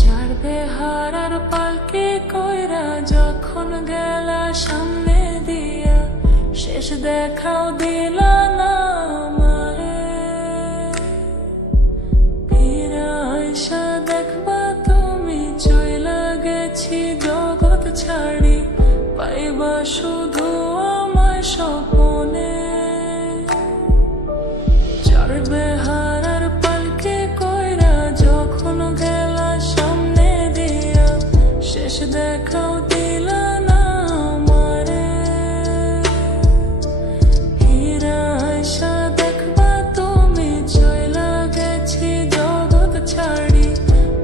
চারবে হারার পালকে কইরা যখন গেলা সামনে দিয়া, শেষ দেখাও দিল না আমারে। ফিরাইসা দেখবা তুমি চইলা গেছি জগৎ ছাড়ি, পাইবা শুধু শেষ দেখাও দিল না আমারে। হীরা আশা দেখবা তুমি, চইলা গেছি জগৎ ছাড়ি।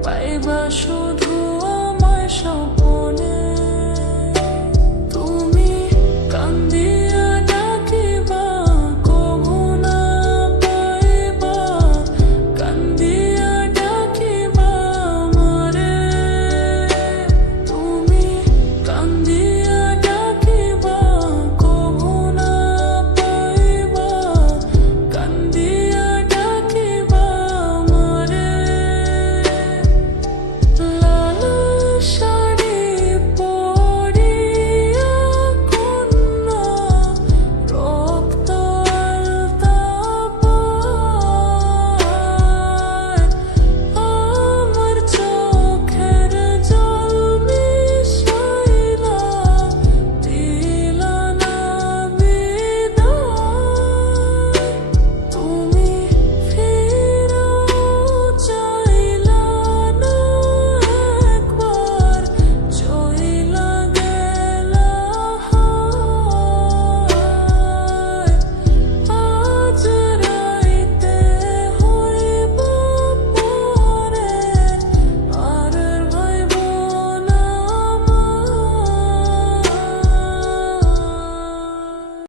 পাইবা শুধু আমার সব